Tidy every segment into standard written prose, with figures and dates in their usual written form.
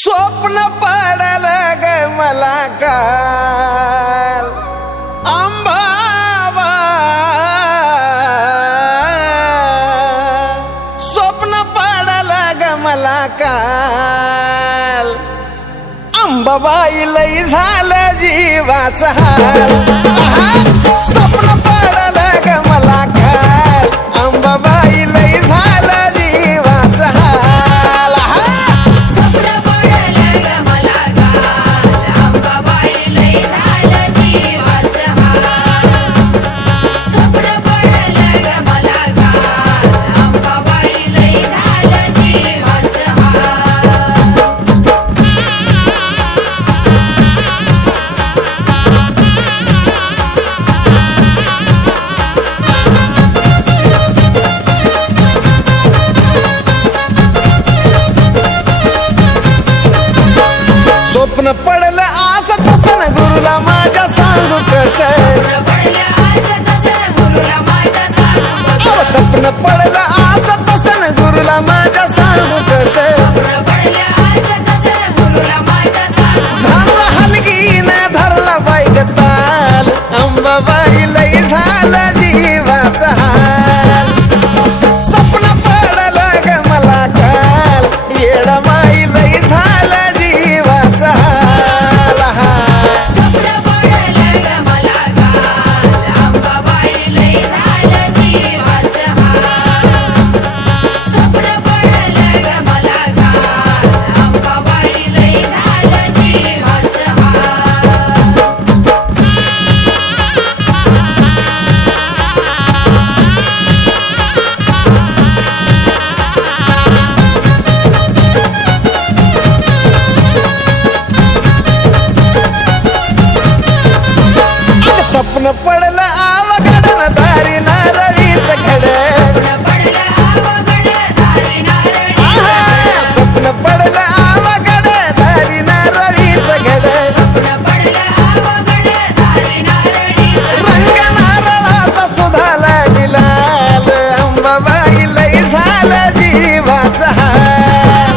स्वप्न पडलं ग मला काल अंबाबा, स्वप्न पडलं ग मला काल अंबाबाई लई झालं जीवाचा हाल. स्वप्न पडलं ग मला काल अंबाबाई लई झालं जीवाचा हाल. स्वप्न पडलं ग मला काल अंबाबाई लई झालं जीवाचं हाल. स्वप्न पडलं ग मला काल अंबाबाई लई झालं जीवाचं हाल. स्वप्न पडलं आस तसं गुरुला माझ्या सांगू कसं. स्वप्न पडलं आज तसं गुरुला माझ्या सांगू कसं. स्वप्न पडलं आस तसं गुरुला माझ्या सांगू कसं. स्वप्न पडलं आज तसं गुरुला माझ्या सांगू कसं. झांजा हलगीनं धरला बाई ताल अंबाबाई लई झालं जीवाचा हाल. स्वप्न पडलं ग मला काल येडा माई लई झालं जीवाचा हाल. स्वप्न पडलं ग मला काल अंबाबाई लई झालं जीवाचं हाल. स्वप्न पडलं ग मला काल अंबाबाई लई झालं जीवाचं हाल. स्वप्न पडलं आवघडन दारी नारळीच घड. स्वप्न पडलं अवघड दारी नारळीचं घड. स्वप्न पडलं आवघड दारी नारळीच घड. स्वप्न पडलं अवघड दारी नारळीचं घड. रंग नारळाचा सुधाला लाल अंबाबाई लई झालं जीवाचा हाल.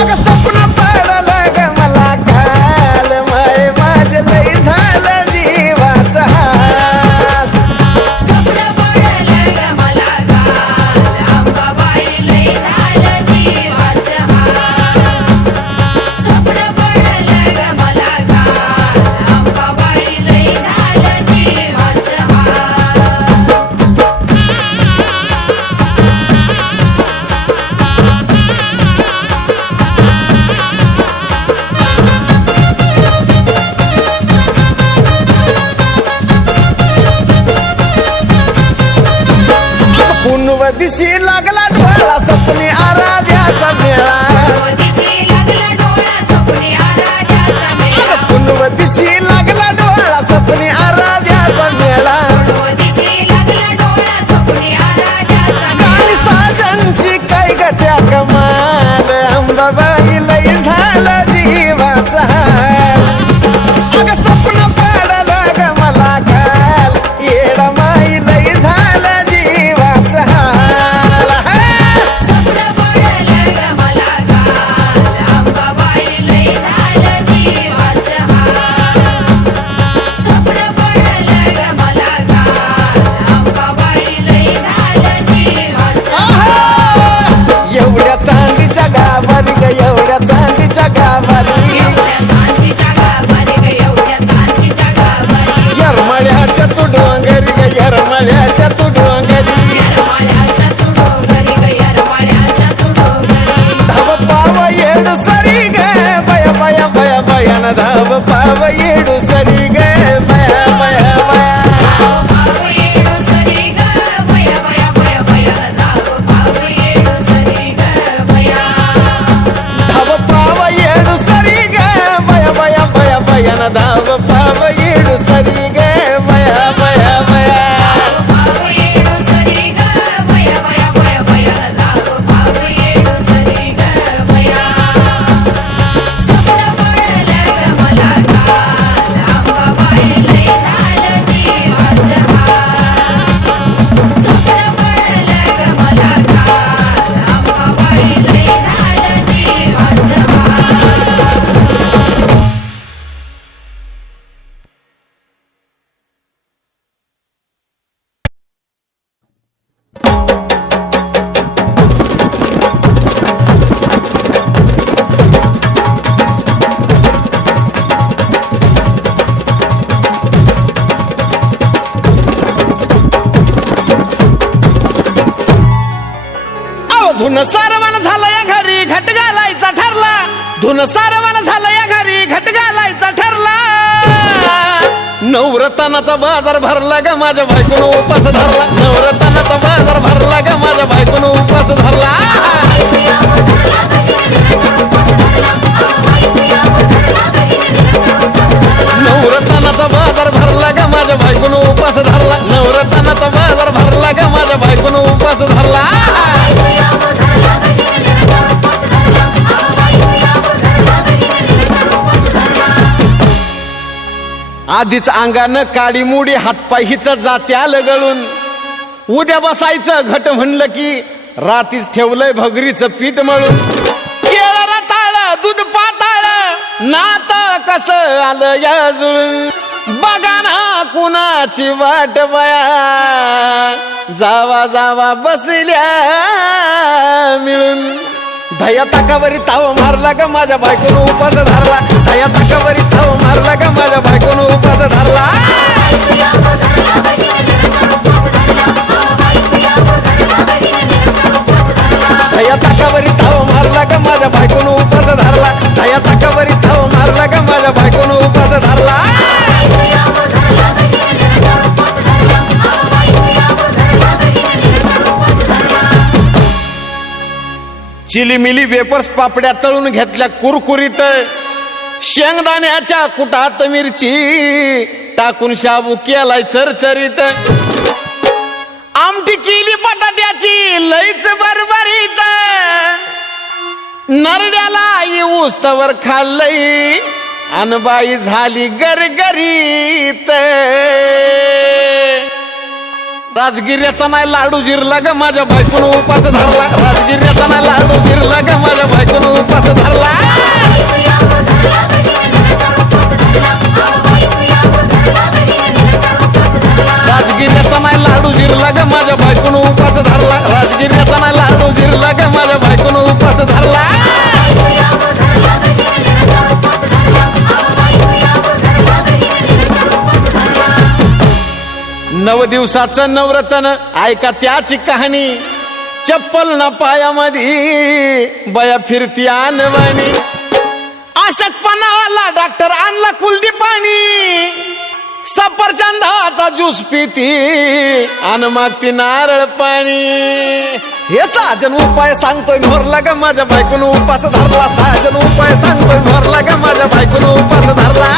अगं स्वप्न पडलं ग मला काल माय माझं लई झालं जीवाचा हाल. स्वप्न पडलं ग मला काल अंबाबाई लई झालं जीवाचं हाल. स्वप्न पडलं ग मला काल अंबाबाई लई झालं जीवाचं हाल. पुनव दिशी लागला डोळा सपनी आराध्याचा मेळा. दिशी लागला डोळा स्वप्नी आराध्याचा मेळा. पुनव दिशी लागला डोळा सपनी आराध्याचा मेळा. दिशी लागला डोळा स्वप्नी आराध्याचा मेळा. आणि साजनची काय गत्या कमाल अंबाबाई लई झालं जीवाचा हाल. अगं स्वप्न पडलं ग मला काल येडा माई लई झालं जीवाचा हाल. स्वप्न पडलं ग मला काल अंबाबाई लई झालं जीवाचं हाल. स्वप्न पडलं ग मला काल अंबाबाई लई झालं जीवाचं हाल. एवढ्या चांदीच्या गावारी ग एवढ्या चांदीच्या गावारी. एवढ्या चांदीच्या गाभारी ग एवढ्या चांदीच्या गाभारी. येरमाळ्याच्या तू डोंगरी ग येरमाळ्याच्या तू डोंगरी. येरमाळ्याच्या तू डोंगरी ग येरमाळ्याच्या तू डोंगरी. धाव पाव येडू सरी ग बया बया बया बयान धाव पाव येडू सरी ग बया बया बया. पाव येडू सरी ग बया बया बया बया. धाव पाव येडू सरी ग बया. धाव पाव येडू सरी ग बया बया बया बयान धाव पाव येडू सरी ग बया बया बया. पाव येडू सरी ग बया बया बया बया. धाव पाव येडू सरी ग बया. स्वप्न पडलं ग मला धुन सारवाला झालं या घरी घट घालायचा ठरला नवरत्नाचा बाजार भरला ग माझ्या बायकोनं उपास धरला नवरत्नाचा बाजार भरला ग माझ्या बायकोनं उपास धरला नवरत्नाचा बाजार भरला ग माझ्या बायकोनं उपास धरला नवरत्नाचा बाजार भरला ग माझ्या बायकोनं उपास धरला आधीच अंगानं काडी मुडी हातपाय हिच जाते आलं गळून उद्या बसायचं घट म्हणलं की रातीच ठेवलंय भगरीचं पीठ मळून केळं रताळ दूध पाताळ नात कसं आलं या जुळून बघा ना कुणाची वाट बया जावा जावा बसल्या मिळून धया ताकावरी ताव मारला ग माझ्या बायकोनं उपास धरला धया ताकावरी ताव मारला ग माझ्या बायकोनं उपास धरला धया ताकावरी ताव मारला ग माझ्या बायकोनं उपास धरला धया ताकावरी ताव मारला ग माझ्या बायकोनं उपास धरला चिलीमिली वेपर्स पापड्या तळून घेतल्या कुरकुरीत शेंगदाण्याच्या कुटात मिरची टाकून शाबू केलाय चरचरीत आमटी केली बटाट्याची लईच बरबरीत नरड्याला येऊस तवर खाल्लई अनबाई झाली गरगरीत राजगिर्याचा नाही लाडू जिरला ग माझ्या बायकोनं उपास धरला राजगिर्याचा नाही लाडू जिरला ग माझ्या बायकोनं उपास धरला राजगिर्याचा नाही लाडू जिरला ग माझ्या बायकोनं उपास धरला राजगिर्याचा नाही लाडू जिरला ग माझ्या बायकोनं उपास धरला नव दिवसाचं नवरत्न ऐका त्याची कहाणी चप्पल ना पायामध्ये बया फिरती आणवानी अशक्तपणावाला डॉक्टर आणला कुलदी पाणी सफरचंदाचा ज्यूस पिती आण मागती नारळ पाणी हे साजन उपाय सांगतोय भरला ग माझ्या बायकोनं उपास धरला साजन उपाय सांगतोय भरला ग माझ्या बायकोनं उपास धरला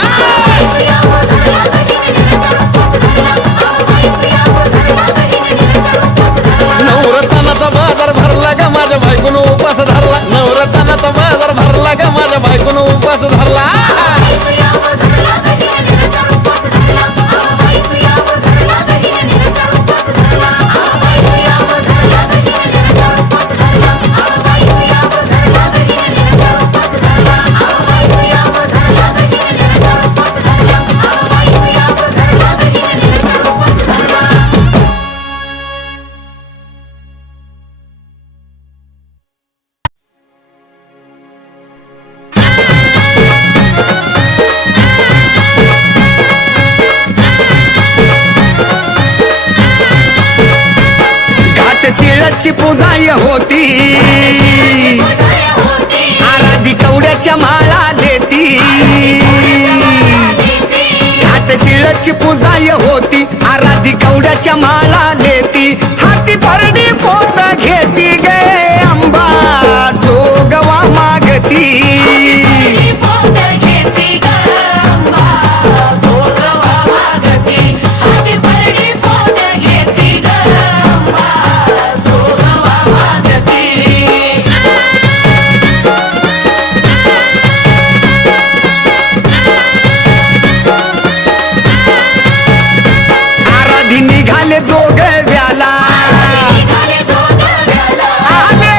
नवरत्नाचा बाजार भरला ग माझ्या बायकोनं उपास धरला नवरत्नाचा बाजार भरला ग माझ्या बायकोनं उपास धरला शिळाची पूजाय होती आराधी कवड्याच्या माळा लेती घाट शिळाची पूजाय होती आराधी कवड्याच्या माळा लेती हाती भरडी पोत घेती गे अंबा जोगवा मागती जोगव्याला आले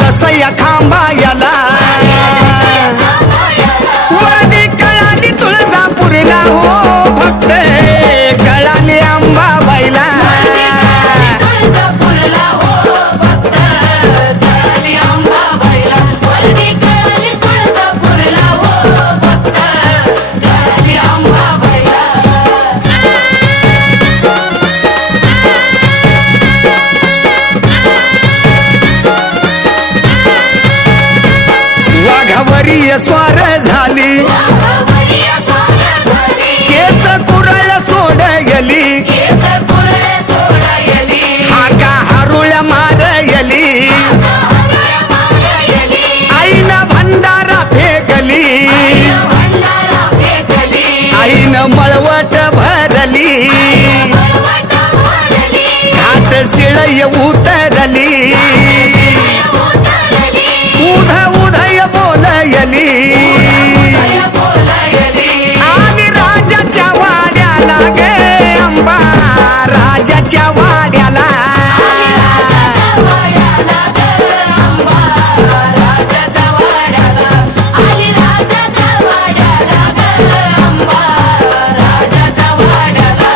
दसया खांबा याला वरदी कळाली तुळजापूरला हो भक्त कळाली अंबाबाईला तुळजापूरला हो भक्त कळाली अंबाबाईला वरदी कळाली तुळजापूरला हो भक्त कळाली अंबाबाईला वाघावरी स्वार झाली वाघावरिया स्वार झाली केस कुरळ सोड गेली केस कुरळ सोडायली हाका हारुळ्या मारयली हरळ मारयली आईनं भंडारा फेकली भंडारा फेकली आईनं मळवट भरली बळवट भरली घाट शिळय उतरली उतरली उध उधय बोलयली उदय बोलायली आणि राजाच्या वाड्याला गे अंबा राजाच्या वाड्याला राजाच्या वाड्याला ग अंबा राजाच्या वाड्याला आली राजाच्या वाड्याला ग अंबा राजाच्या वाड्याला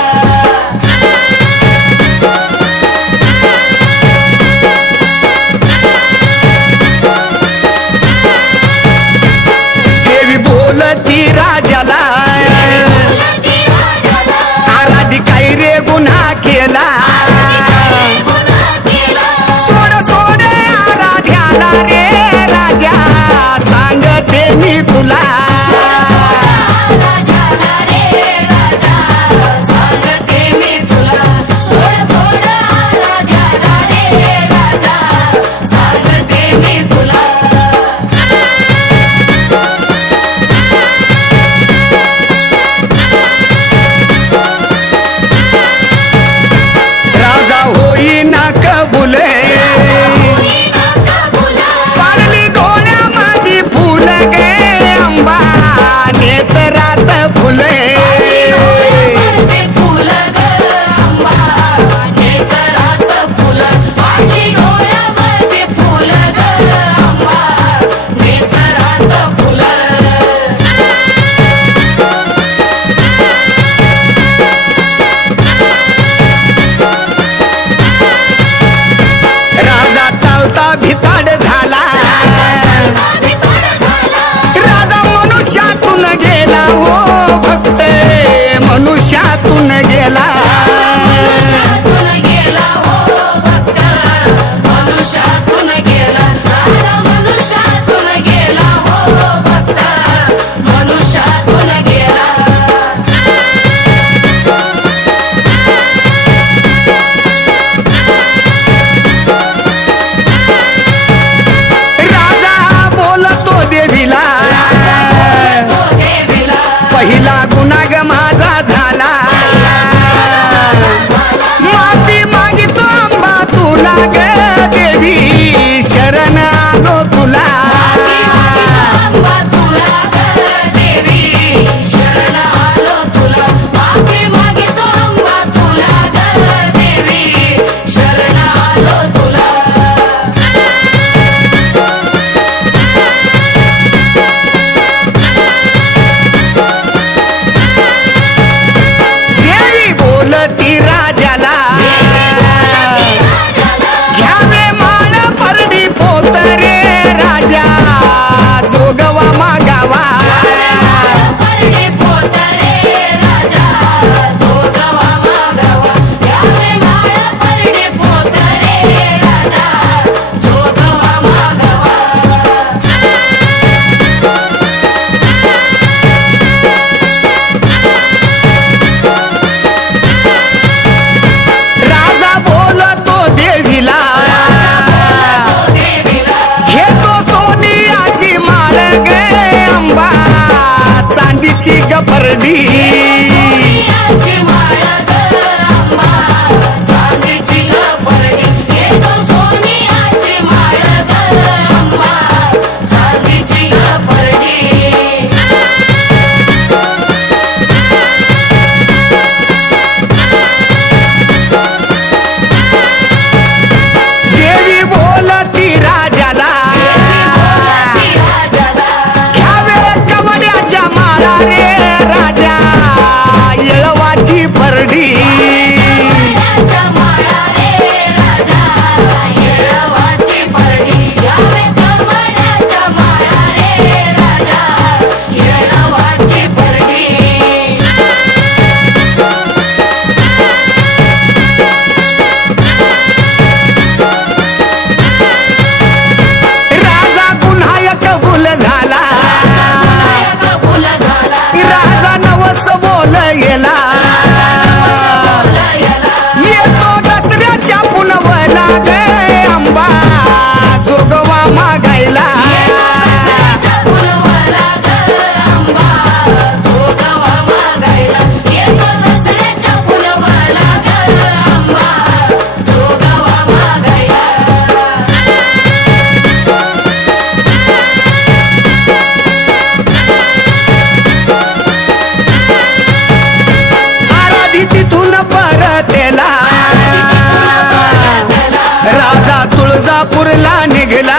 तुळजापूरला निघला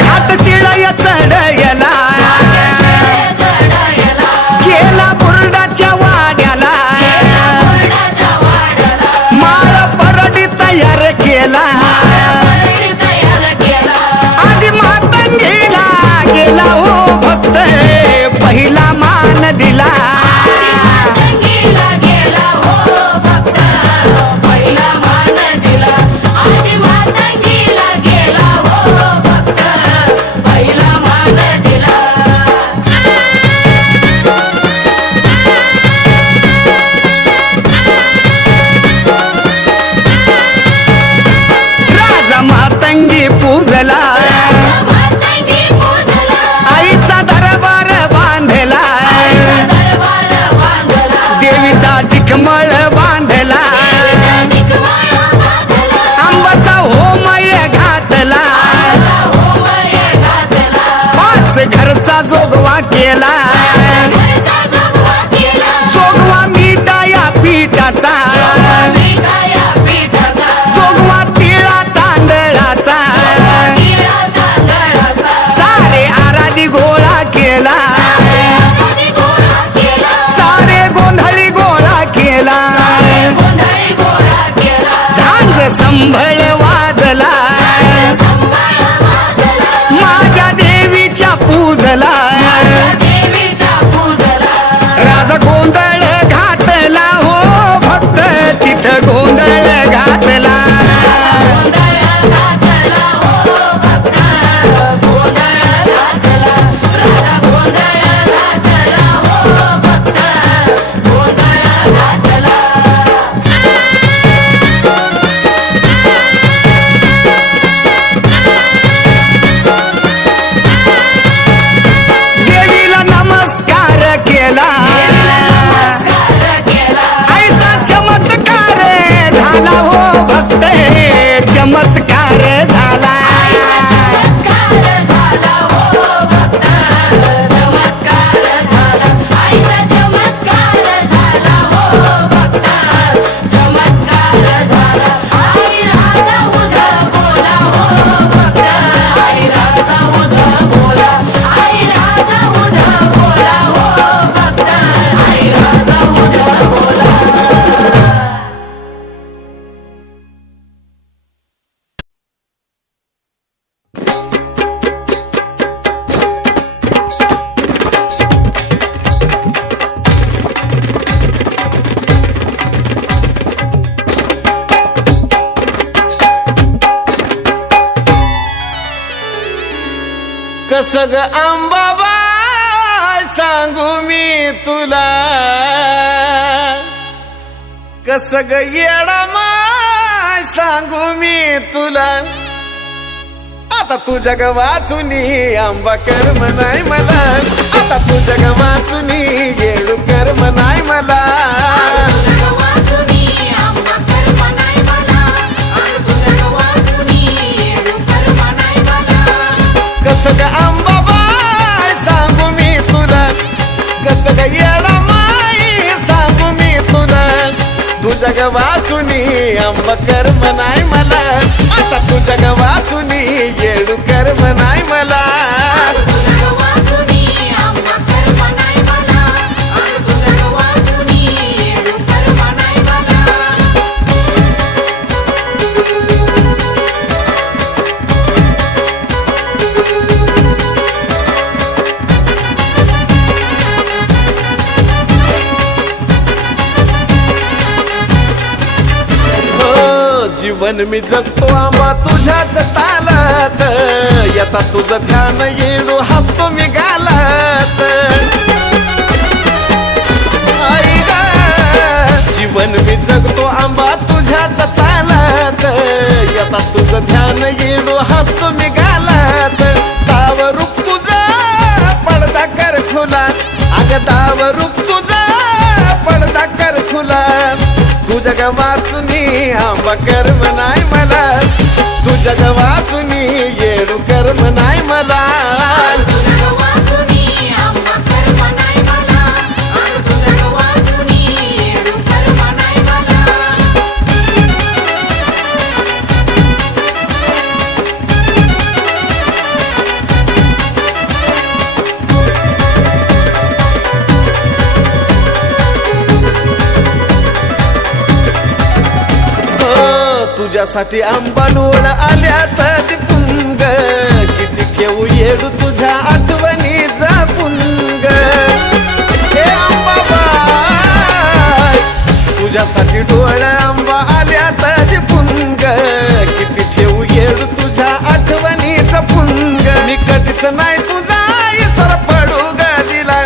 घाट शिळय चढयला गेला बुरडाच्या वाड्याला माळ परडी तयार केला आधी मातंगीला गेला हो भक्त पहिला मान दिला राजा मातंगी पूजला आईचा दरबार बांधला देवीचा टिकमळ बांधला आंबाचा होमय घातला 5 घरचा जोगवा केला जोगवा मिठाया पिठाचा जोगवा तिळा तांदळाचा सारे आराधी गोळा केला सारे गोंधळी गोळा केला झांज संभळ वाजला माझ्या देवीच्या पूजला राजा गोंधळ घातला हो भक्त तिथं गोंधळ घातला देवीला नमस्कार केला ऐसा चमत्कार झाला हो भक्त चमत्कार झाला कस ग अंबाबाई सांगू मी तुला कस ग येडा माय सांगू मी तुला आता तू जग वाचुनी आंबा कर्म नाही मला आता तू जग वाचुनी येडू कर्म नाही मला कस ग अंबाबाई सांगू मी तुला कस ग येडा माई सांगू मी तुला तू जग वाचुनी आंबा कर्म नाही मला आता तू जग वाचुनी येडू कर्म नाही मला जीवन मी जगतो आंबा तुझ्याच तालात येता तुझं ध्यान येडू हसतो मी गालात आई ग जीवन मी जगतो आंबा तुझ्याच तालात येता तुझं ध्यान येडू हसतो मी गालात दाव रूप तुझा पडदा कर खुला अग दाव रूप तुझा पडदा कर खुला तू जग वाचुनी आंबा कर्म नाही मला तू जग वाचुनी येडू कर्म नाही मला तुझ्यासाठी आंबाडोळ आल्यात पुंग किती ठेवू येडू तुझ्या आठवणीचा पुंग हे अंबाबाई तुझ्यासाठी डोळ आंबा आल्यात पुंग किती ठेवू येडू तुझ्या आठवणीचा पुंग मी कधीच नाही तुझा इसर पडू ग दिला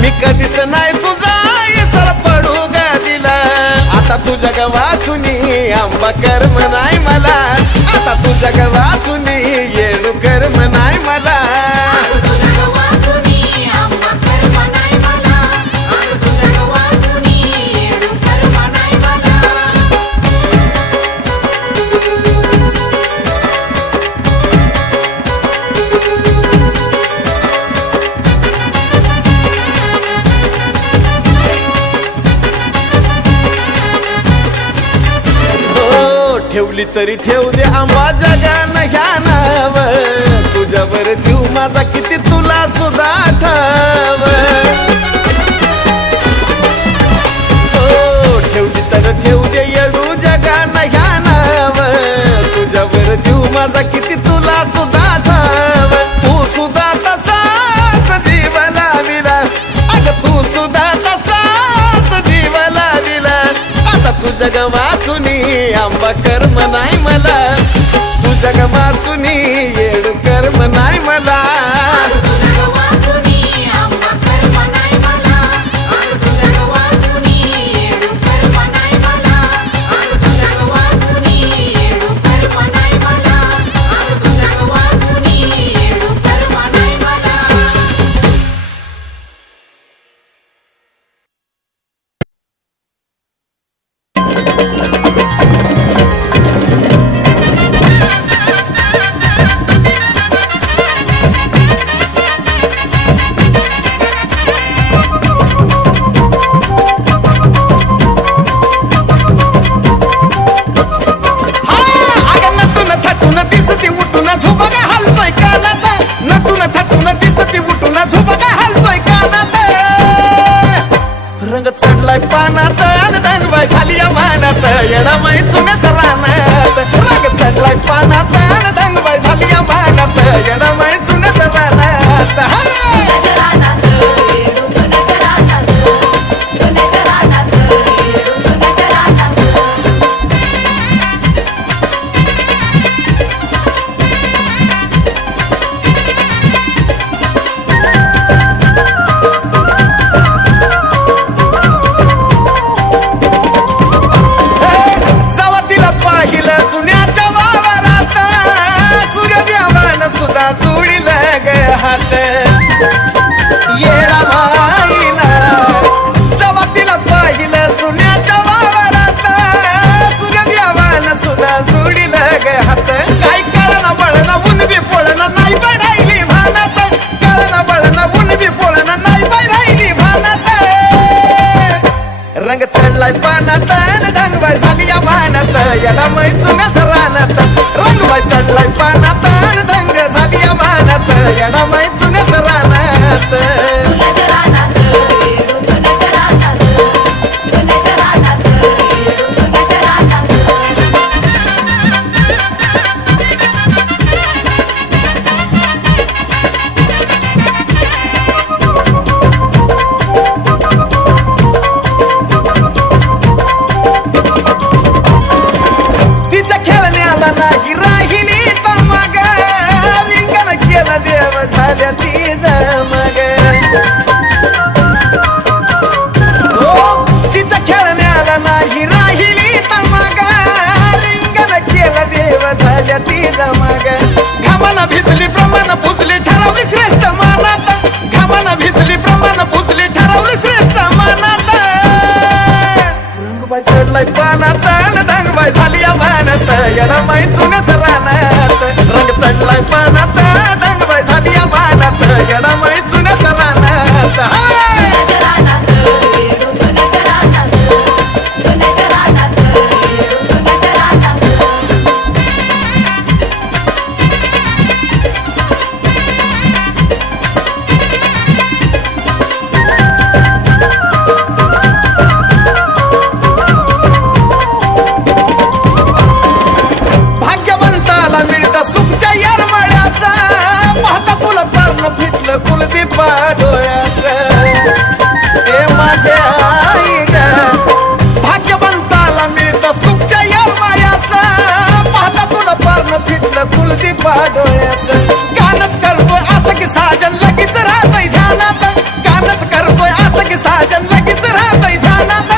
मी कधीच नाही तुझा इसर पडू ग दिला आता तुझ्या ग वाचुनी आंबा कर्म नाही मला आता तुझ्या ग वाचुनी येडू कर्म नाही मला तुझ्या वाचुनी आंबा कर्म नाही मला तुझ्या वाचुनी येडू कर्म नाही मला ठेवली तरी ठेव दे आंबा जगान ह्या नाव तुझ्यावर जीव माझा किती तुला सुद्धा ठाव ठेवली तर ठेव दे येडू जगान ह्या नाव तुझ्यावर जीव माझा किती तुला सुद्धा ठाव तू सुद्धा तसाच जीव लाविला अग तू सुद्धा तसाच जीव लाविला आता तुझ्या ग वाचुनी आंबा कर्म नाही मला तुझ्या ग वाचुनी येडू कर्म नाही मला तुझ्या वाचुनी आंबा कर्म नाही मला तुझ्या वाचुनी येडू कर्म नाही मला तुझ्या वाचुनी येडू कर्म नाही मला तुझ्या वाचुनी येडू कर्म नाही मला अगं नटून थटून दिसती उठून झोपा काय हलतोय कानात नटून थटून दिसती उठून झोपा काय हलतोय कानात रंग चढलाय पानात आणि दांगबाई खाली या मानात येणा माई चुन्याच्या रानात रंग चढलाय पानात आणि दांगबाई झाली या मानात येणा माई चुन्याच्या रानात चुन्याच्या रानात येडू चुन्याच्या रानात चुन्याच्या रानात येडू चुन्याच्या रानात जावा तिला पाहिलं चुन्याच्या वावरात सूर्यदेवानं सुद्धा जोडीलं ग हात येडा माईला जावा तिला पाहिलं चुन्याच्या वावरात सूर्यदेवानं सुद्धा जोडीलं ग हात काय कळना बळना ऊन बी पोळना नाही बाय राहिली भानात कळना बळना ऊन बी पोळना नाही बाय राहिली भानात रंग चढलाय पानात आणि रंगबाई झाली या मानात येडा मै चुन्याच्या रानात रंगबाई चढलाय पानात आणि रंग झाली या मानात येडा मै चुन्याच्या रानात चुन्याच्या रानात येडू चुन्याच्या रानात चुन्याच्या रानात येडू चुन्याच्या रानात तिच्या खेळण्याला नाही राहिली तर मग विंगण केलं देव झाल्या ती मग तिच्या खेळण्याला नाही राहिली तर मग रिंगण केलं देव झाल्या ती मग घामानं भिजली प्रमाण पुजली ठरवली श्रेष्ठ मानात घामानं भिजली प्रमाण पुजली ठरवली श्रेष्ठ मानात रंगबाई चढलाय पानात आणि रंगबाई झाली या मानात येडा माई चुन्याच्या रानात रंग चढलाय पानात रंगबाई झाली या मानात येडा माई चुन्याच्या रानात चुन्याच्या रानात येडू चुन्याच्या रानात चुन्याच्या रानात येडू चुन्याच्या रानात कुलदीपा डोळ्याचं गाणंच करतोय असं की साजन लगेच राहतय ध्यानात गाणंच करतोय असं की साजन लगेच राहतय ध्यानात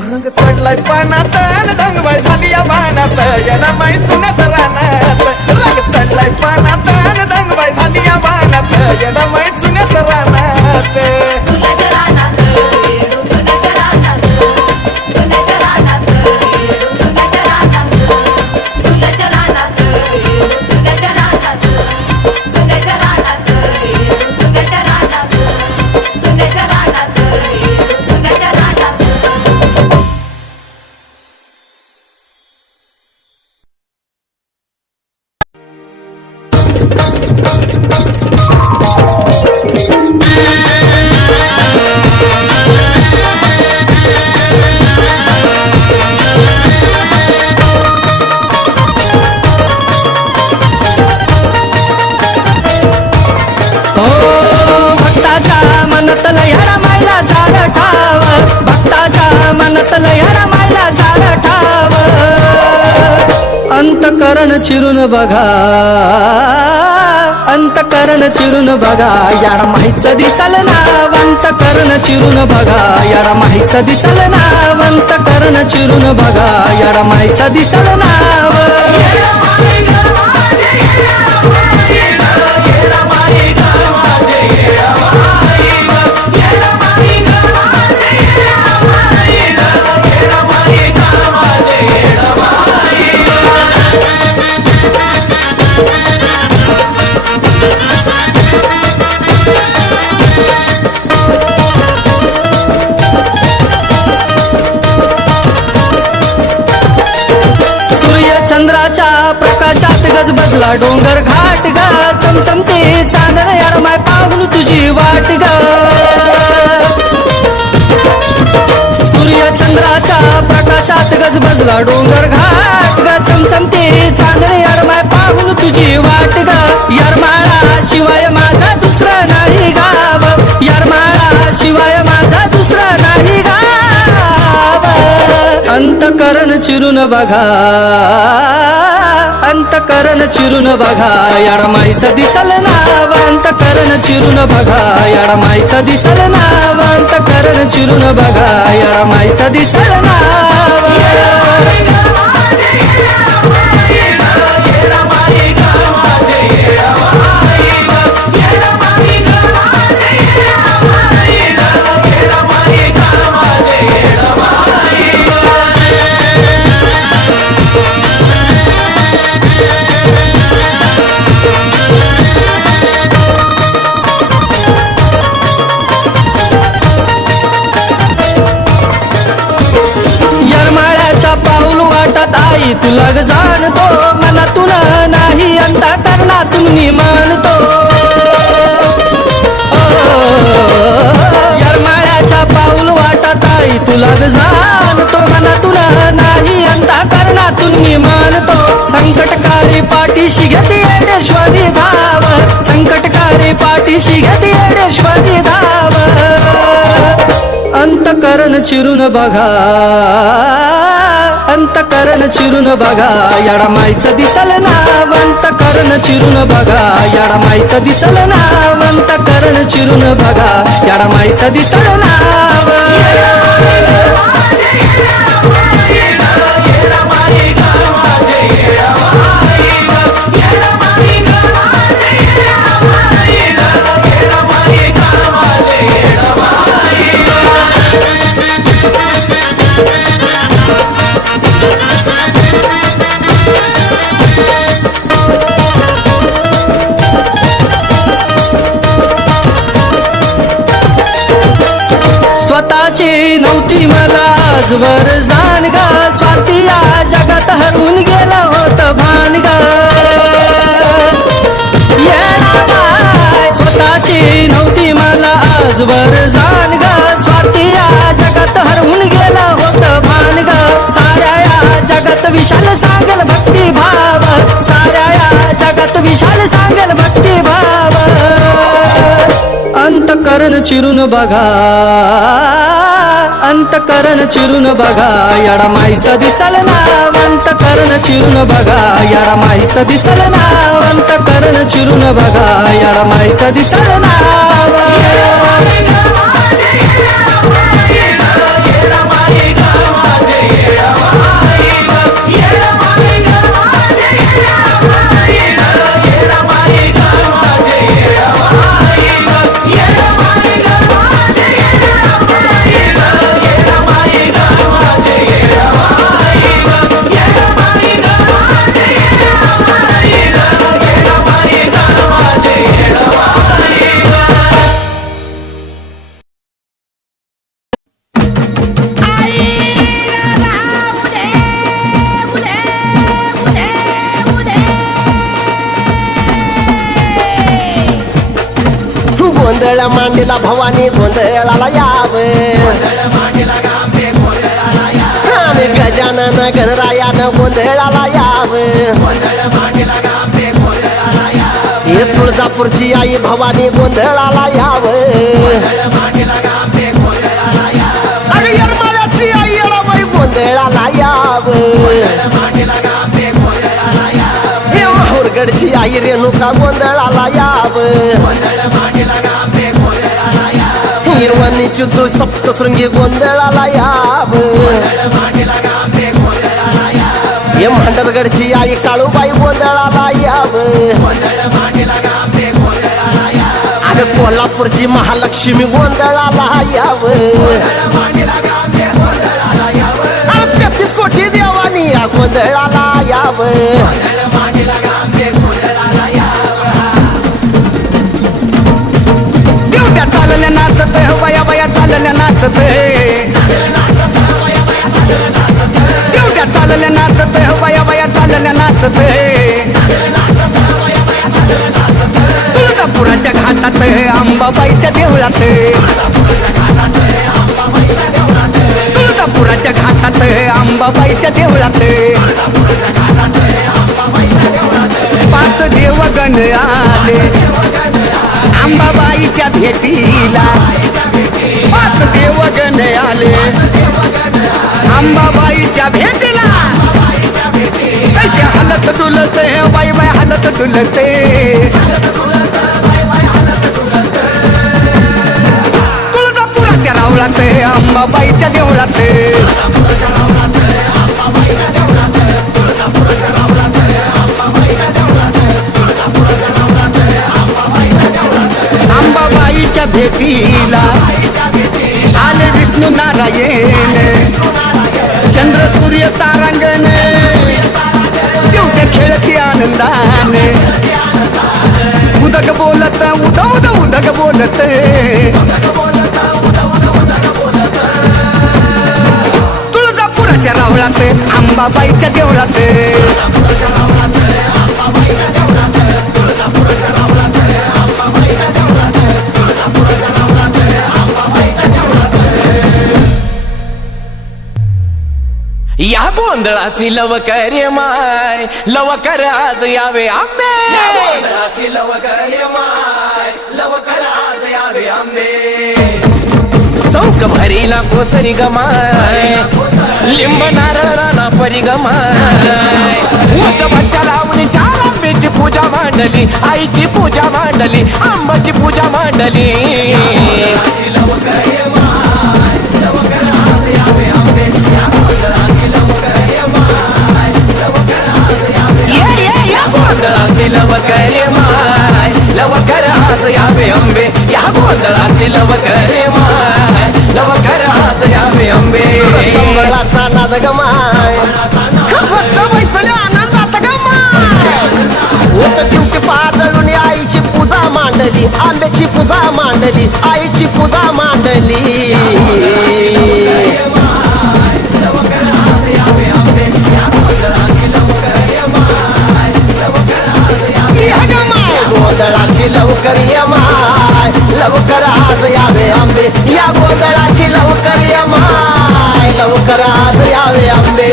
रंग चढलाय पानात आणि दंगबाई झाली या पानात येणा माई चुन्याचं रानात रंग चढलाय पानात आणि दंगबाई झाली या पानात येणा माई चुन्याचं रानात चुन्याच्या रानात येडू चुन्याच्या रानात चुन्याच्या रानात येडू चुन्याच्या रानात चुन्याच्या रानात येडू चुन्याच्या रानात चुन्याच्या रानात येडू चुन्याच्या रानात चुन्याच्या रानात येडू चुन्याच्या रानात भक्ताच्या मनातलं ह्या मायला झालं ठाव भक्ताच्या मनातलं ह्या मायला झालं ठाव अंतकरण चिरून बघा अंतकरण चिरून बघा याड माहीचं दिसल नाव अंतकरण चिरून बघा याड माहीचं दिसल नाव अंतकरण चिरून बघा याड माहीचं दिसल नाव चंद्राच्या प्रकाशात गज बसला डोंगर घाट ग चमचमते चांदण याडमाय पाहून तुझी वाट ग सूर्य चंद्राच्या प्रकाशात गज बसला डोंगर घाट ग चमचमते चांदण याडमाय पाहून तुझी वाट ग यरमाळा शिवाय माझा दुसरा नाही गाव यरमाळा शिवाय माझा दुसरा नाही गाव अंतकरण चिरून बघा अंतकरण चिरून बघा याड माईचं दिसल नाव अंतकरण चिरून बघा याड माईचं दिसल नाव अंतकरण चिरून बघा याड माईचं दिसल नाव तुला ग जाणतो मनातून नाही अंतःकरणातून मी मानतो यरमाळ्याच्या पाऊल वाटत आई तुला ग जाणतो मनातून नाही अंतःकरणातून मी मानतो संकटकारी पाठीशी घेते येडेश्वरी धाव संकटकारी पाठीशी घेते येडेश्वरी धाव अंतकरण चिरून बघा अंतकरण चिरून बघा याड माईचं दिसल नाव अंतकरण चिरून बघा याड माईचं दिसल नाव अंतकरण चिरून बघा याड माईचं दिसल नाव स्वतःची नव्हती मला आजवर जाण ग स्वार्थी या जगात हरवून गेला होत भान ग स्वतःची नव्हती मला आजवर जाण ग स्वार्थी या जगात हरवून गेला होत भान ग साऱ्या या जगात विशाल सांगल भक्ती भाव साऱ्या या जगात विशाल सांगल भक्ती भाव अंतकरण चिरून बघा अंतकरण चिरून बघा याडा माईचा दिसल नाव अंतकरण चिरून बघा याडा माईचा दिसल नाव अंतकरण चिरून बघा याडा माईचा दिसल नाव गोंधळ मांडीला भवानी गोंधळाला यावे आणि गजानन गणरायानं गोंधळाला यावे हे तुळजापूरची आई भवानी गोंधळाला यावे अरे येरमाळ्याची आई येराबाई गोंधळाला यावे हे माहूरगडची आई रेणुका गोंधळाला यावे हिरवणी चिंतू सप्तशृंगी गोंधळाला याव हे मांडरगडची आई काळूबाई गोंधळाला याव अरे कोल्हापूरची महालक्ष्मी गोंधळाला याव अरे 33 कोटी देवानी या गोंधळाला याव दिवट्या चालल्या नाचत वया वया चालल्या नाचत दिवट्या चालल्या नाचत वया वया चालल्या नाचत तुळजापुराच्या घाटात अंबाबाईच्या देवळात तुळजापुराच्या घाटात अंबाबाईच्या देवळात 5 देवगण आले अंबाबाईच्या भेटीला 5 देवगण आले अंबाबाईच्या भेटीला कशा हालत डुलते बाई बाई हालत डुलते तुळजापुराच्या रावळात अंबाबाईच्या देवळात अंबाबाईच्या भेटीला आले विष्णू नारायण चंद्र सूर्य तारांगण दिवटे खेळती आनंदाने उदक बोलत उदक बोलत तुळजापुराच्या रावळात अंबाबाईच्या देवळात या गोंधळासी लवकर ये माय लवकर आज यावे आंबे चौक भरीला कोसरी गमाय लिंब नारळ राणा परी गमाय ऊत भट्ट्या लावणी 4 आंब्याची पूजा मांडली आईची पूजा मांडली आंबाची पूजा मांडली गोंधळाचे लवकर ये माय लवकर आज यावे अंबे या गोंधळाचे लवकर ये माय लवकर आज यावे अंबे संबळाचा नाद गमाय भक्त बैसल्या आनंदात गमाय होत दिवटी पाजळून आईची पूजा मांडली आंब्याची पूजा मांडली आईची पूजा मांडली गोंधळाची लवकर ये माय लवकर आज यावे आंबे या गोंधळाची लवकर ये माय लवकर आज यावे आंबे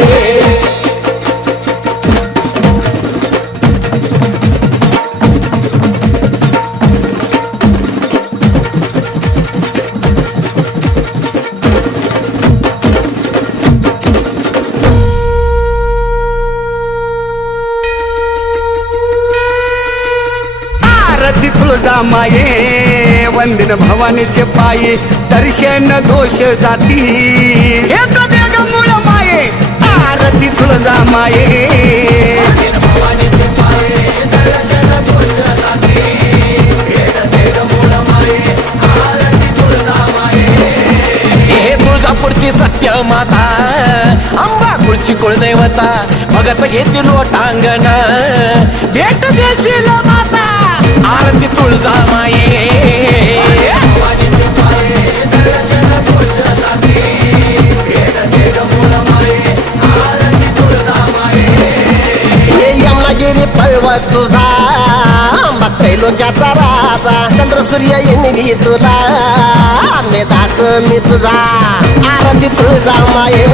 तुळजा माये वंदन भवानीचे पायी दर्शन दोष जाती हे कधी ग मूळ माये आरती तुळजा माये हे तुळजापूरची सत्य माता अंबापूरची कुळदैवता भगत घेतील लोटांगण भेट देशील माता आरती तुळजा माये हे यमनागिरी पर्वत तुझा आंबा त्रैलोक्याचा राजा चंद्र सूर्य येणी तुला मे दास मी तुझा आरती तुळजा माये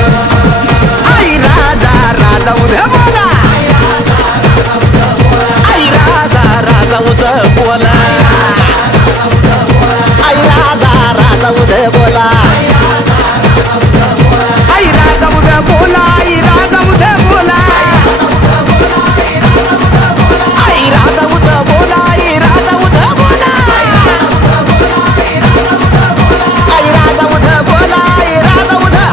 आई राजा राजा उद्या बोला आई राजा राजा उद बोला आई राजा राजा उदय बोला आई राजा उद्या बोला आई राजा उद्या बोला आई राजा उद बोला आई राजा उद बोला आई राजा उदय बोला आई राजा उदय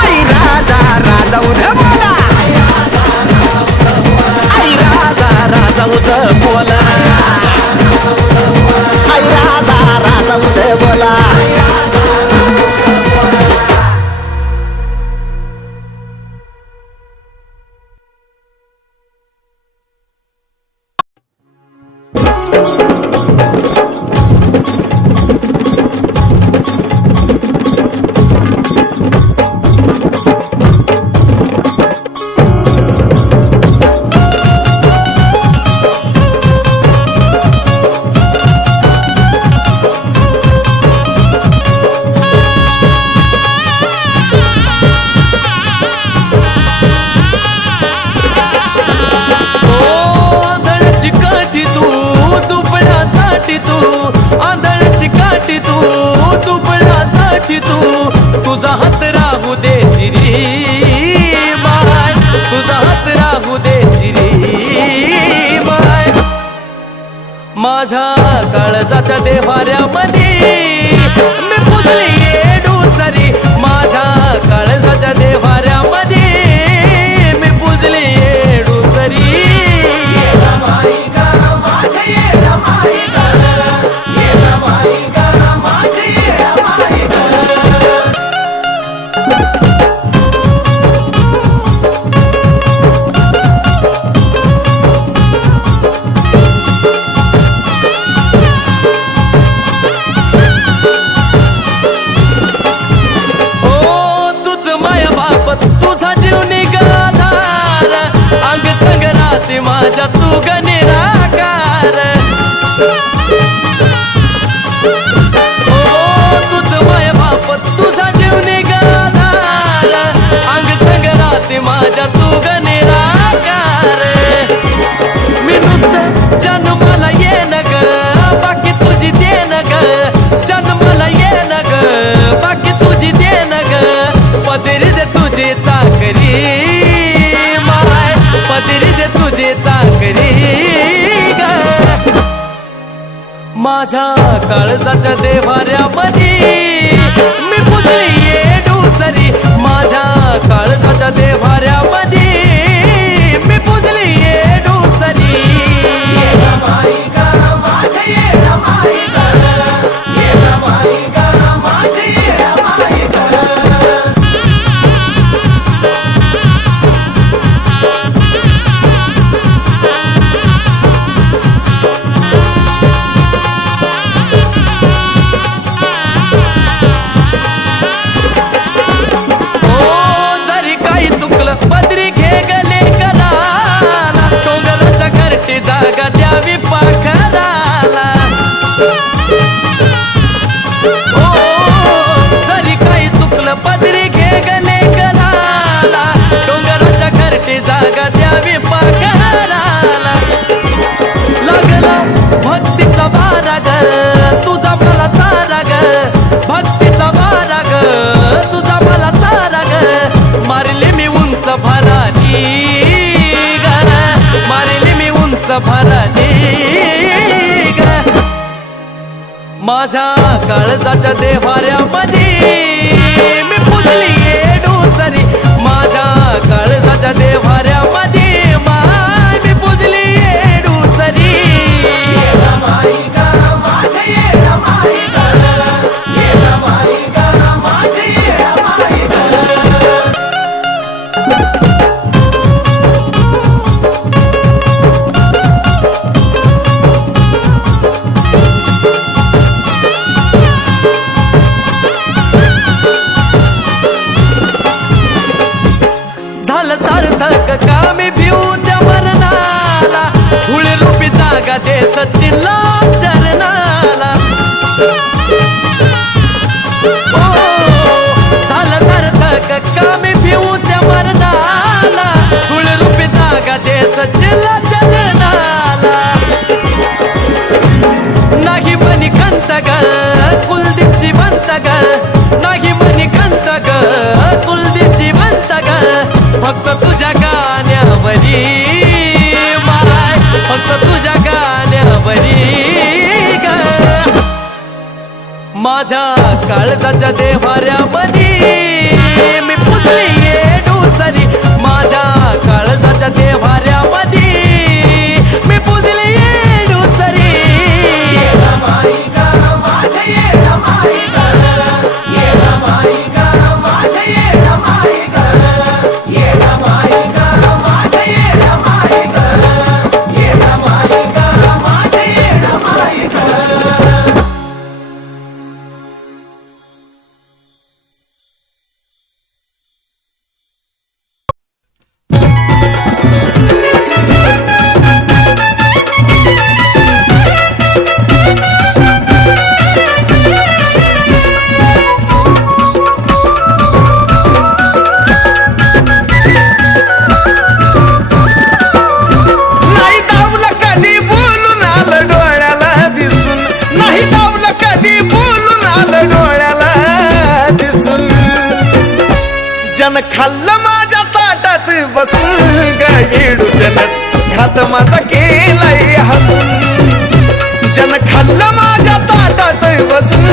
आई राजा राजा उद्या बोला आई राजा राजा उद बोला आई राजा राजा उदय बोला आंधळाची काठी तू दुबळासाठी तू आंधळाची काठी तू दुबळासाठी तू तुझा हात राहू दे शिरी माय तुझा हात राहू दे शिरी माय माझ्या काळजाच्या देवाऱ्यामध्ये मी पुजली येडू सरी माझ्या काळजाच्या देवाऱ्यामध्ये मी पुजली येडू सरी तुझा जीव निघाधार अंग संगराती माझ्या तू गनिराकार तुझ माय बाप तुझा जीव निघाधार अंग संगराती माझ्या तू गनिराकार मी नुसतं जन्माला ये न ग बाकी तुझी दे न ग जन्माला ये न ग बाकी तुझी दे न ग पदरी दे तुझी चाकरी माय पदरी दे तुझी चाकरी ग माझ्या काळजाच्या देवाऱ्यामध्ये मी पुजली येडू सरी माझ्या काळजाच्या देवाऱ्यामध्ये मी पुजली येडू सरी जरी काही चुकलं पदरी घे गले करा येडूच भरली ग माझ्या काळजाच्या देव्हाऱ्यामध्ये मी पुजली येडूसरी माझ्या काळजाच्या देव्हाऱ्यामध्ये माय मी पुजली येडूसरी झालं सार्थक का मी भिऊ त्या मरणाला धुळे रूपी जागा दे सचिनला चरणाला ओ, झालं सार्थक का मी भिऊ त्या मरणाला धुळे रूपी जागा दे सचिनला चरणाला नाही मनी खंत ग कुलदीपची बंत ग नाही मनी खंत ग कुलदीपची बंत ग फक्त तुझ्या गाण्यावरी माय फक्त तुझ्या गाण्यावरी ग माझ्या काळजाच्या देव्हाऱ्यामध्ये मी पुजली येडूसरी माझ्या काळजाच्या देव्हाऱ्यामध्ये मी पुजली येडूसरी नाही दावलं कधी बोलून आलं डोळ्याला दिसून नाही दावलं कधी बोलून आलं डोळ्याला दिसून जन खाल्लं माझ्या ताटात बसून गाडीडू जनच घात माझा केलाय हसून जन खाल्लं माझ्या ताटात बसून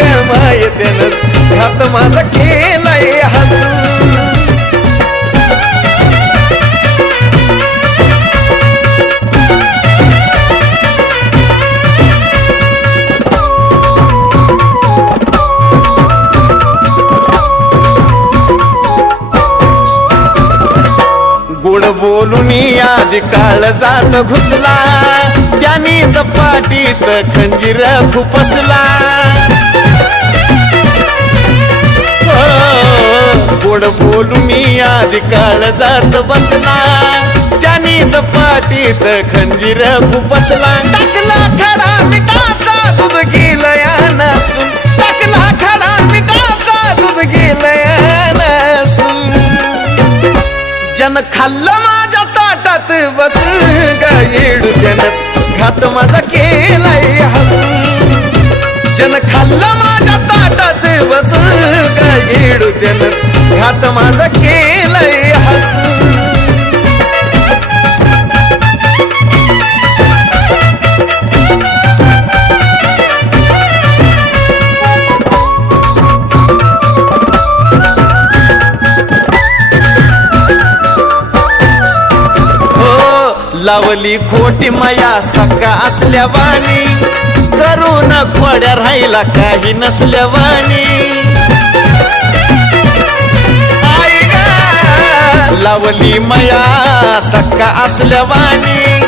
गमाय त्यानच घात माझा केलाय हसून गोड बोलून आधी काळ जात घुसला त्यानी चपाटीत खंजीर खुपसला गोड बोलून आधी काळ जात बसला त्यानी चपाटीत खंजीर खुपसला टाकला खडा मिठाचा दूध गेलं नसून टाकला खडा मिठाचा दूध गेलं नसून जन खाल्लं माझ्या ताटात बसून गायडू त्यानच घात माझा केलाय हसून जन खाल्लं माझ्या ताटात बसून गायडू त्यानच घात माझा केलाय हसून लावली खोटी माया सका असल्यावानी करून खोड्या राहिला काही नसल्यावानी आई ग लावली माया सका असल्यावानी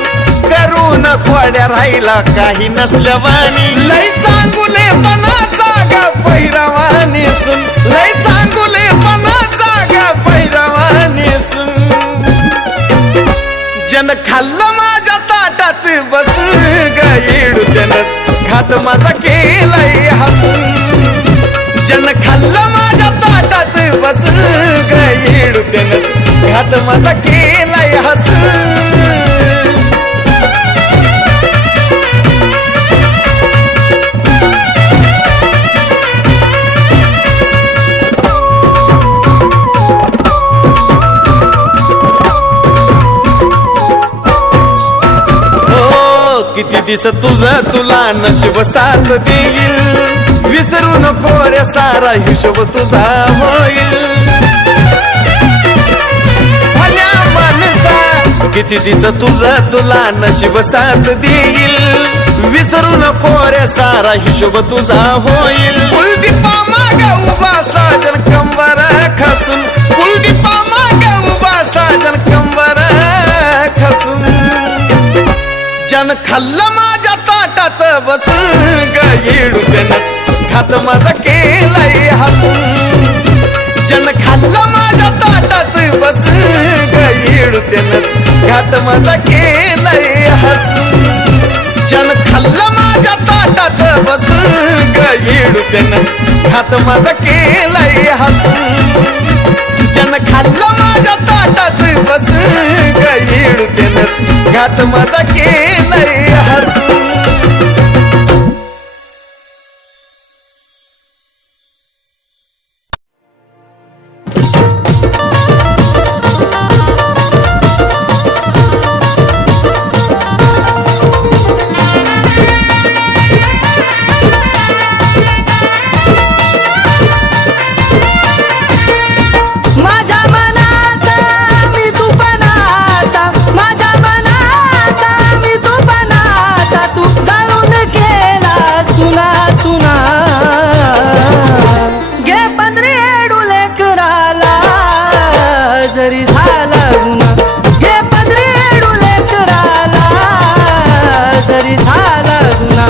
करून खोड्या राहिला काही नसल्यावानी लय चांगुले पणाचा ग पैरावानी सुन लय चांगुले पणाचा ग पैरावानी सुन जन खाल्लं माझ्या ताटात बसून गायडू त्यानं घात माझा केलाय हसून जन खाल्लं माझ्या ताटात बसून गायडू त्यानं घात माझा केलाय हसून किती दिस तुझं तुला नशीब साथ देईल विसरू नको रे सारा हिशोब तुझा होईल भल्या माणसा किती दिस तुझं तुला नशीब साथ देईल विसरू नको रे सारा हिशोब तुझा होईल कुलदीपा माग उभा साजन कंबर खसून कुलदीपा माग उभा साजन कंबर खसून जन खाल्लं माझ्या ताटात बसून गईडूनच खात माझा केलंय हसून जन खाल्लं माझ्या ताटात बसून गईडूनच खात माझा केलंय हसून जन खाल्लं माझ्या ताटात बसून गईडूनच खात माझा केलंय हसून जन खाल्लं माझ्या ताटात बसून गईडूनच घात माझा केलंय हसून माझ्या मनाचा मी तुपणाचा माझ्या मनाचा मी तुपणाचा तू जाणून केला चुना चुना घे पंधरी एडूले कराला जरी झाला गुन्हा घे पंधरी एडूले कराला जरी झाला गुन्हा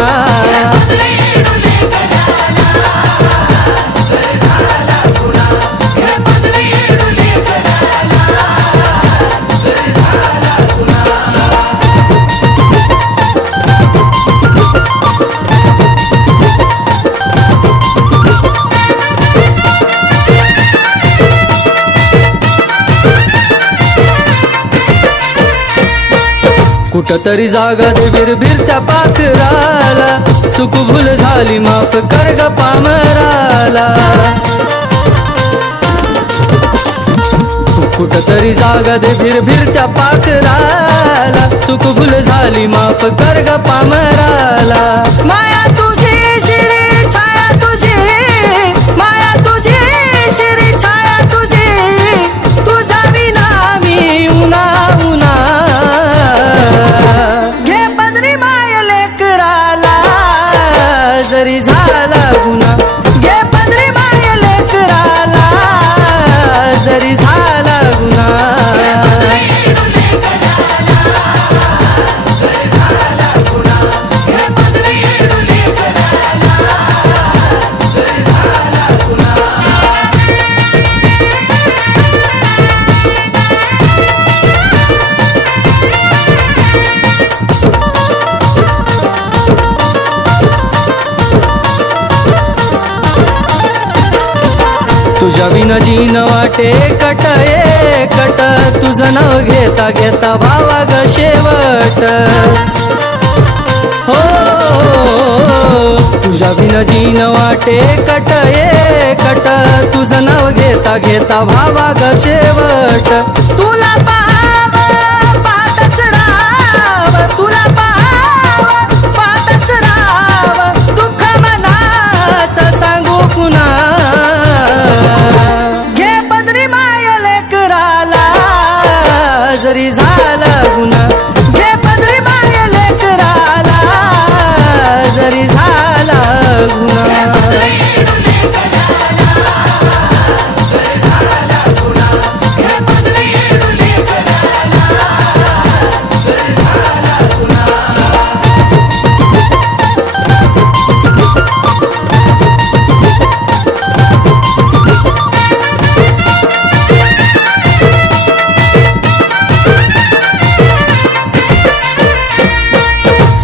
कुठतरी जागा दे बिरत्या पाखराला चूक भूल झाली माफ कर ग पामराला कुठतरी जागा दे बिरत्या पाखराला चूक भूल झाली माफ कर ग पामराला माया तुझी शिरी छाया तुझी माया तुझी शिरी छाया तुझी तुझ्या विना मी उना उना घे पंधरी माय लेकराला जरी झाला गुन्हा घे पंधरी माय लेकराला जरी झाला गुन्हा तुझ्या विना जीन वाटे कट कट तुझं नाव घेता घेता भावा ग शेवट हो तुझ्या विना जीन वाटे कट कट तुझं नाव घेता घेता भावा ग शेवट तुला पाहावं पाहतच राहावं तुला पाहावं पाहतच राहावं दुःख मनाचं सांगू पुन्हा घे पंधरी माय लेकराला जरी झाला गुन्हा घे पंधरी माय लेकराला जरी झाला गुन्हा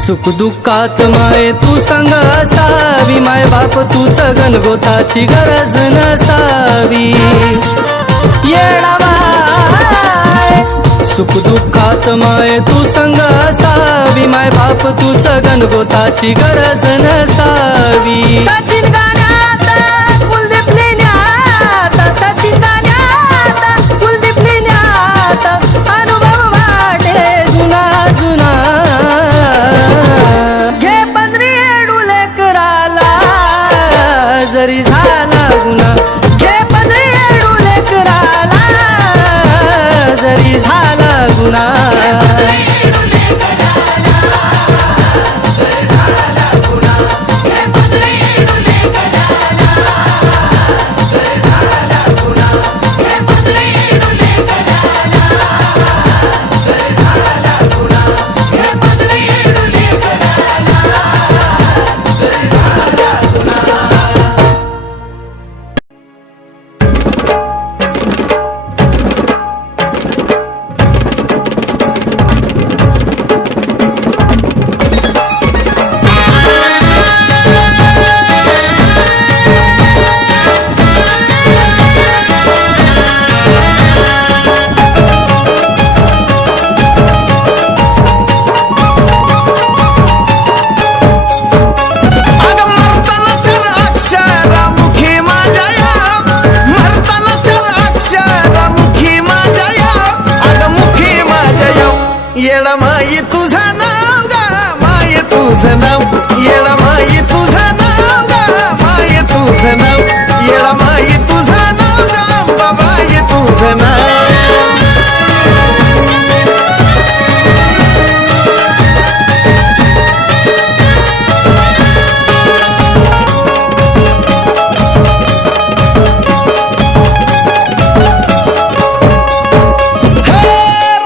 सुख दुःखात माय तू संग असावी माय बाप तूच गणगोताची गरज नसावी येडाबाय सुख दुःखात माय तू संग असावी माय बाप तूच गणगोताची गरज नसावी सचिन गाण्यात कुलदीप लिहिण्यात सचिन गाण्यात कुलदीप लिहिण्यात अनुभव वाटे जुना जुना तुझं नाव ग माये तुझं नाव येडा माये तुझं नाव ग माये तुझं नाव येडा माये तुझं नाव ग अंबाबाई तुझं नाव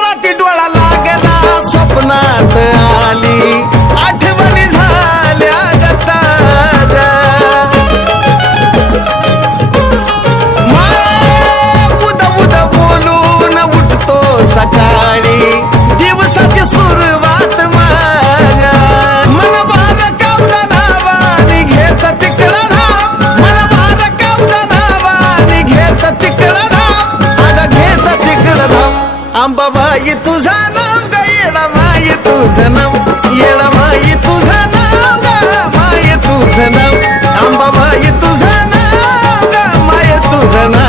राती डोळा लागला स्वप्नात आली आठवणी झाल्या गताजा उद उद बोलून उठतो सकाळी दिवसाची सुरुवात माझ्या मन बार कावदा नावानी घेत तिकडं धाव मन बार कावदा नावानी घेत तिकडं धाव अगं घेत तिकडं धाव अंबाबाई तुझं नाव ग येडा माई तुझं नाव येडा माई तुझं नाव ग माई तुझं नाव अंबाबाई तुझं नाव ग माई तुझं नाव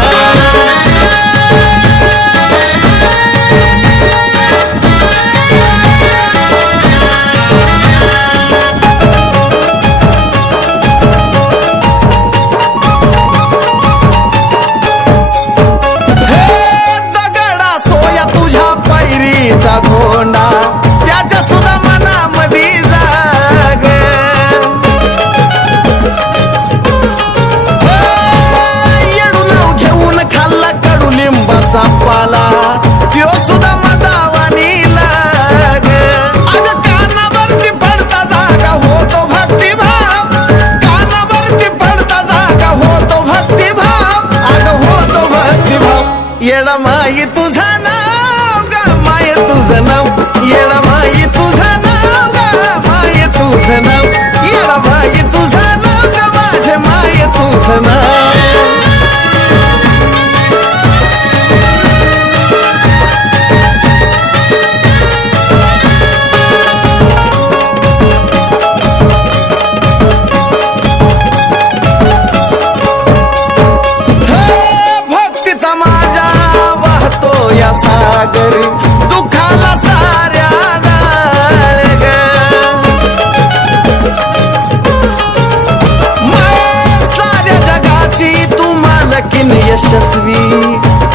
दगडा सोया तुझ्या पैरीचा धोंडा त्याच्या सुद्धा मनामध्ये जाग येडू नाव घेऊन खाल्ला कडुलिंबाचा पाला त्यो सुद्धा मदावानी लाग अग कानावरती पडता जागा होतो भक्तिभाव कानावरती पडता जागा होतो भक्तिभाव अग होतो भक्तिभाव येडा माई तुझं नाव ग माय तुझं नाव येडा माई तुझं नाव ग माय तुझं नाव येडा माई तुझं नाव ग माझे माय तुझं नाव भक्तीचा माझा वाहतो या सागर दुःखाला साऱ्या जाळ ग माया साऱ्या जगाची तू मालकीन यशस्वी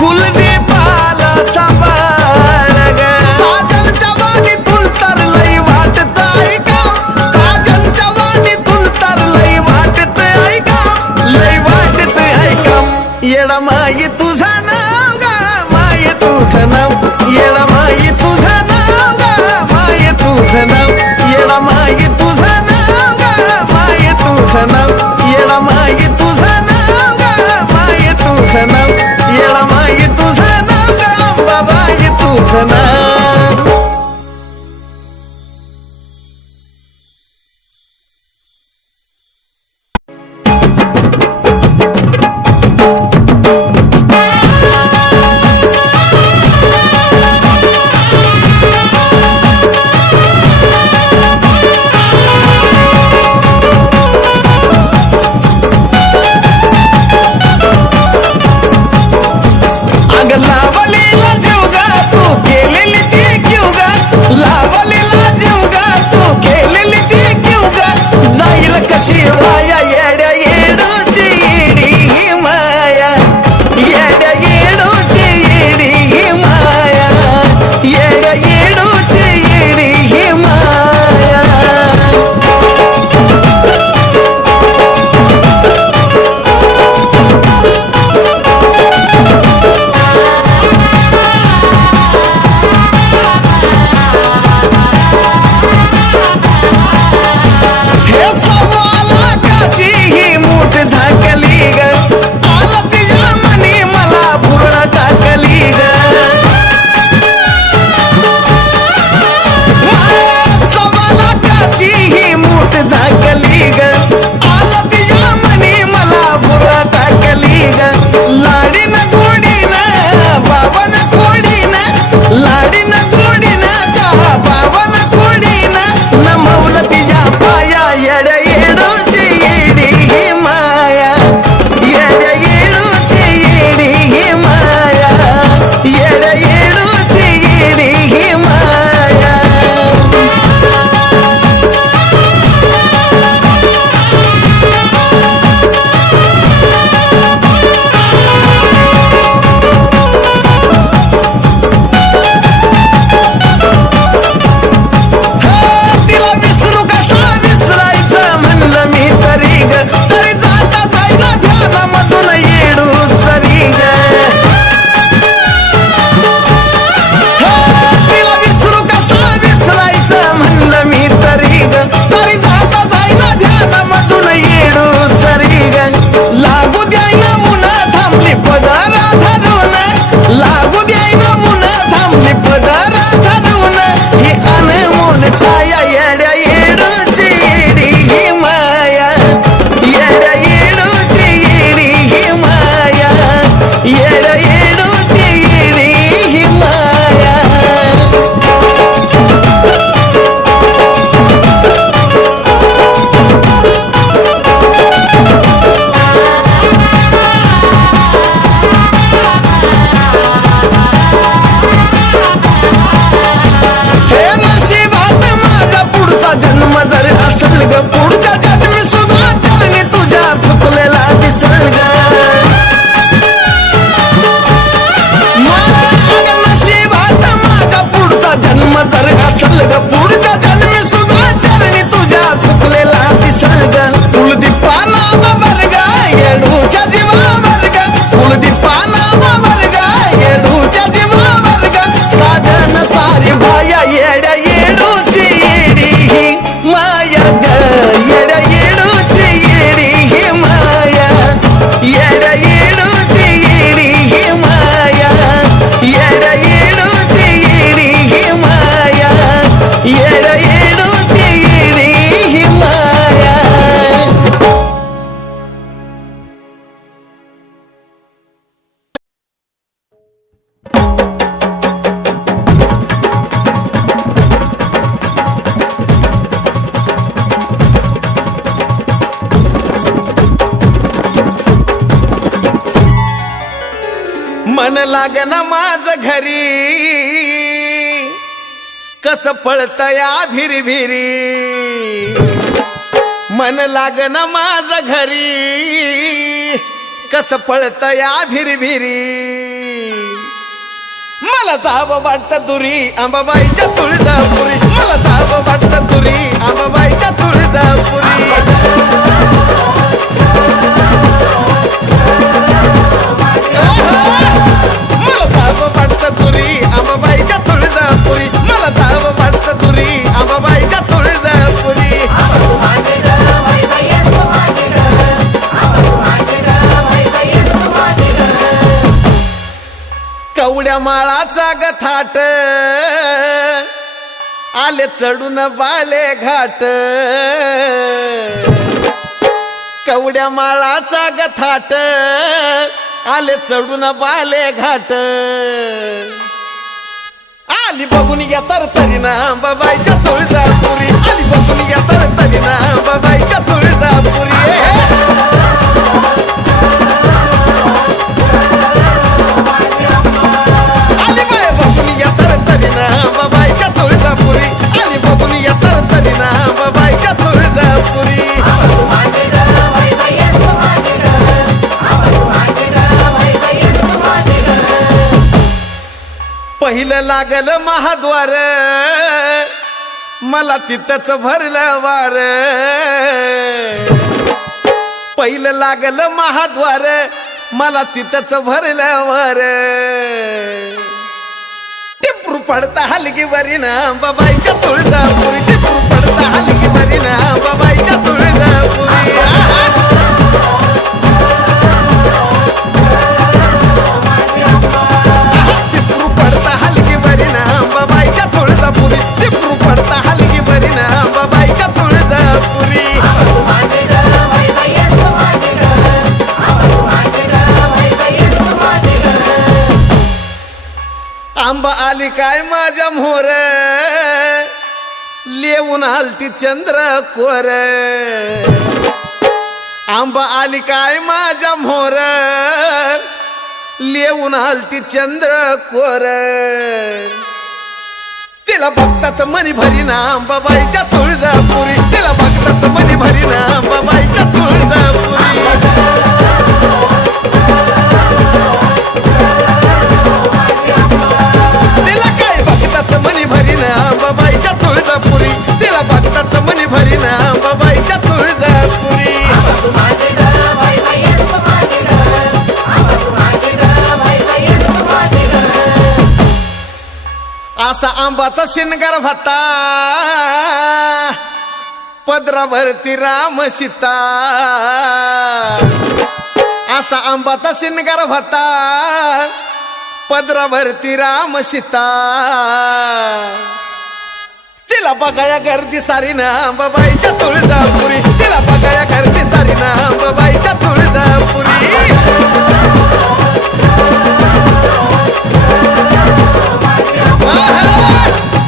कुलदीपाला सांभाळ ग साजनच्या वाणीतून तर लई वाटत ऐका साजनच्या वाणीतून तर लई वाटत ऐका लई वाटत ऐका येडा माई तुझं नाव ग माई तुझं नाव येडा माई तुझं नाव ग माई तुझं नाव येडा माई तुझं नाव ग माई तुझं नाव येडा माई तुझं नाव ग माई तुझं नाव येडा माई तुझं नाव ग अंबाबाई तुझं नाव अग लावलेला जीव ग तू केलेली येडूची येडी ही माया मन लागन माझ घरी कस पळत या भिरी भिरी मन लागन माझ घरी कस पळत या भिरी भिरी मला जावं वाटतं दुरी अंबाबाईच्या तुळजापुरी मला जावं वाटतं दुरी अंबाबाईच्या तुळजापुरी मला जावं वाटतं दुरी अंबाबाईच्या तुळजापुरी मला जावं वाटतं दुरी अंबाबाईच्या तुळजापुरी कवड्या माळाचा गथाट आले चढून बाले घाट कवड्या माळाचा गथाट आले चढून बाले घाट आली बघून या तरतरीना अंबाबाईच्या तुळजापुरी आली बघून या तरतरीना अंबाबाईच्या तुळजापुरी आली बाय बघून या तरतरीना अंबाबाईच्या तुळजापुरी आली बघून या तरतरीना अंबाबाईच्या तुळजापुरी पहिलं लागलं महाद्वार मला तिथंच भरलं वार पहिलं लागलं महाद्वार मला तिथंच भरलं वार टिपरू पडता हलगी वरीना अंबाबाईच्या तुळजापुरी टिपरू पडता हलगी वरीना अंबाबाईच्या तुळजापुरी टिपरू पडता हलगी वरीना अंबाबाईच्या तुळजापुरी टिपरू पडता हलगी वरीना अंबाबाईच्या तुळजापुरी आंबा आली काय माझ्या मोर लेऊन आलती चंद्र कोर आंबा आली काय माझ्या मोर लेऊन आलती चंद्र कोर तिला भक्ताचं मनी भरीना अंबाबाईच्या तुळजापुरी तिला भक्ताचं मनी भरीना अंबाबाईच्या तुळजापुरी तिला काय भक्ताचं मनी भरीना अंबाबाईच्या तुळजापुरी तिला भक्ताचं मनी भरीना अंबाबाईच्या तुळजापुरी असा आंबाचा शिनगार होता पदरावरती राम सीता असा आंबाचा शिनगार होता पदरावरती राम सीता तिला बघाया गर्दी सारी ना अंबाबाईच्या तुळजापुरी तिला बघाया गर्दी सारी ना अंबाबाईच्या तुळजापुरी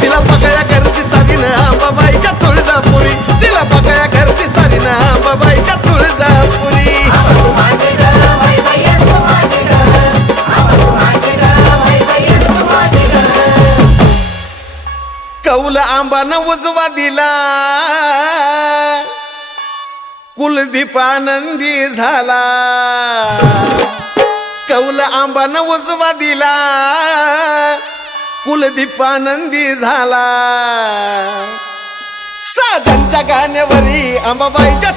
तिला बघाया गर्दी सारी ना अंबाबाईच्या तुळजापुरी तिला बघाया गर्दी सारी ना अंबाबाईच्या तुळजापुरी कौल आंबानं उजवा दिला कुलदीप आनंदी झाला कौल आंबानं उजवा दिला कुलदीप आनंदी झाला साजनच्या गाण्यावरी अंबाबाईच्या